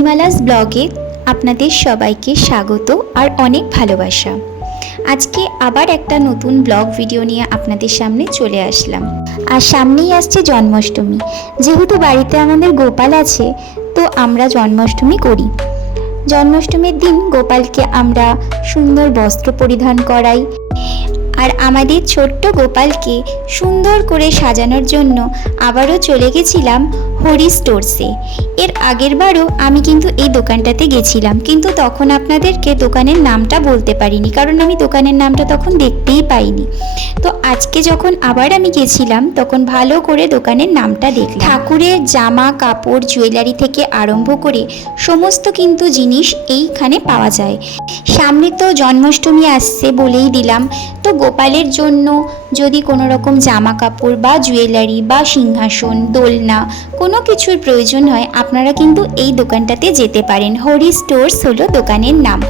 মণিমালাস ব্লগে আপনাদের সবাইকে স্বাগত আর অনেক ভালোবাসা। আজকে আবার একটা নতুন ব্লগ ভিডিও নিয়ে আপনাদের সামনে চলে আসলাম। আর সামনেই আসছে জন্মাষ্টমী। যেহেতু বাড়িতে আমাদের গোপাল আছে, তো আমরা জন্মাষ্টমী করি। জন্মাষ্টমীর দিন গোপালকে আমরা সুন্দর বস্ত্র পরিধান করাই। আর আমাদের ছোট্ট গোপালকে সুন্দর করে সাজানোর জন্য আবারও চলে গেছিলাম হরি স্টোরসে। এর আগের বারও আমি কিন্তু এই দোকানটাতে গেছিলাম, কিন্তু তখন আপনাদেরকে দোকানের নামটা বলতে পারিনি, কারণ আমি দোকানের নামটা তখন দেখতেই পাইনি। তো আজকে যখন আবার আমি গেছিলাম তখন ভালো করে দোকানের নামটা দেখলাম। ঠাকুরের জামা কাপড় জুয়েলারি থেকে আরম্ভ করে সমস্ত কিন্তু জিনিস এইখানে পাওয়া যায়। সামনে তো জন্মাষ্টমী আসছে বলেই দিলাম, তো গোপালের জন্য যদি কোনো রকম জামা কাপড় বা জুয়েলারি বা সিংহাসন দোলনা কোনো কিছুর প্রয়োজন হয়, আপনারা কিন্তু এই দোকানটাতে যেতে পারেন। হরি স্টোরস হলো দোকানের নাম।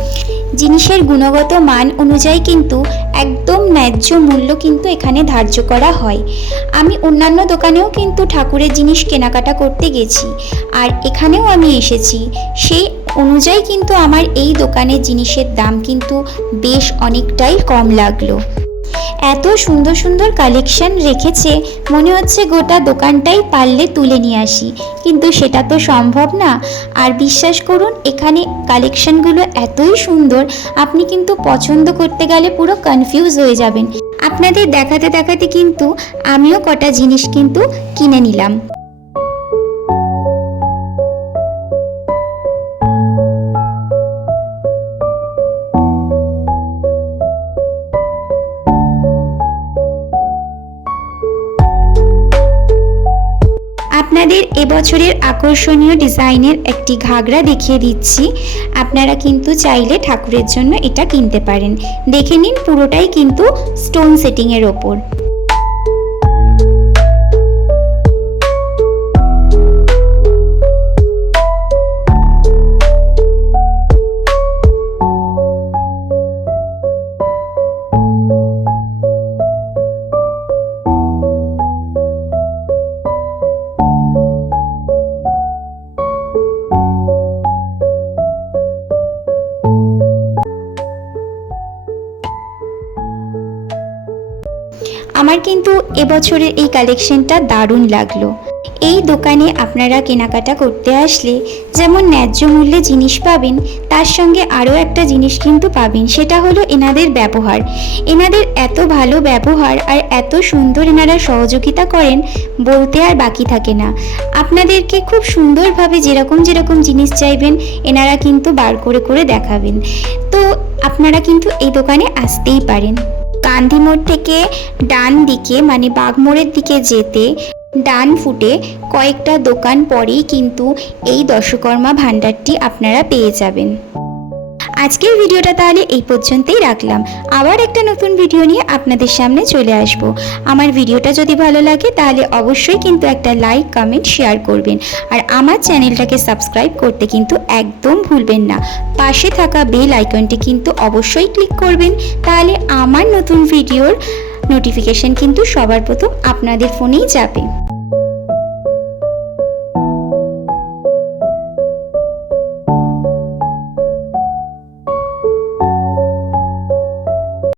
জিনিসের গুণগত মান অনুযায়ী কিন্তু একদম ন্যায্য মূল্য কিন্তু এখানে ধার্য করা হয়। আমি অন্যান্য দোকানেও কিন্তু ঠাকুরের জিনিস কেনাকাটা করতে গেছি, আর এখানেও আমি এসেছি। সেই অনুযায়ী কিন্তু আমার এই দোকানের জিনিসের দাম কিন্তু বেশ অনেকটাই কম লাগলো। এত সুন্দর সুন্দর কালেকশন রেখেছে, মনে হচ্ছে গোটা দোকানটাই পারলে তুলে নিয়ে আসি, কিন্তু সেটা তো সম্ভব না। আর বিশ্বাস করুন, এখানে কালেকশনগুলো এতই সুন্দর, আপনি কিন্তু পছন্দ করতে গেলে পুরো কনফিউজ হয়ে যাবেন। আপনাদের দেখাতে দেখাতে কিন্তু আমিও কটা জিনিস কিন্তু কিনে নিলাম। আপনাদের এবছরের আকর্ষণীয় ডিজাইনের একটি ঘাগরা দেখিয়ে দিচ্ছি। আপনারা কিন্তু চাইলে ঠাকুরের জন্য এটা কিনতে পারেন। দেখে নিন, পুরোটাই কিন্তু স্টোন সেটিংয়ের ওপর। আমার কিন্তু এবছরের এই কালেকশনটা দারুণ লাগলো। এই দোকানে আপনারা কেনাকাটা করতে আসলে যেমন ন্যায্য মূল্যে জিনিস পাবেন, তার সঙ্গে আরও একটা জিনিস কিন্তু পাবেন, সেটা হলো এনাদের ব্যবহার। এনাদের এত ভালো ব্যবহার আর এত সুন্দর এনারা সহযোগিতা করেন, বলতে আর বাকি থাকে না। আপনাদেরকে খুব সুন্দরভাবে যেরকম যেরকম জিনিস চাইবেন এনারা কিন্তু বার করে করে দেখাবেন। তো আপনারা কিন্তু এই দোকানে আসতেই পারেন। গান্ধী মোড় থেকে ডান দিকে মানে বাগমোড়ের দিকে যেতে ডান ফুটে কয়েকটা দোকান পরেই কিন্তু এই দশকর্মা ভাণ্ডারটি আপনারা পেয়ে যাবেন। আজকের ভিডিওটা তাহলে এই পর্যন্তই রাখলাম। আবার একটা নতুন ভিডিও নিয়ে আপনাদের সামনে চলে আসব। আমার ভিডিওটা যদি ভালো লাগে তাহলে অবশ্যই কিন্তু একটা লাইক কমেন্ট শেয়ার করবেন, আর আমার চ্যানেলটাকে সাবস্ক্রাইব করতে কিন্তু একদম ভুলবেন না। পাশে থাকা বেল আইকনটি কিন্তু অবশ্যই ক্লিক করবেন, তাহলে আমার নতুন ভিডিওর নোটিফিকেশন কিন্তু সবার প্রথম আপনাদের ফোনেই যাবে।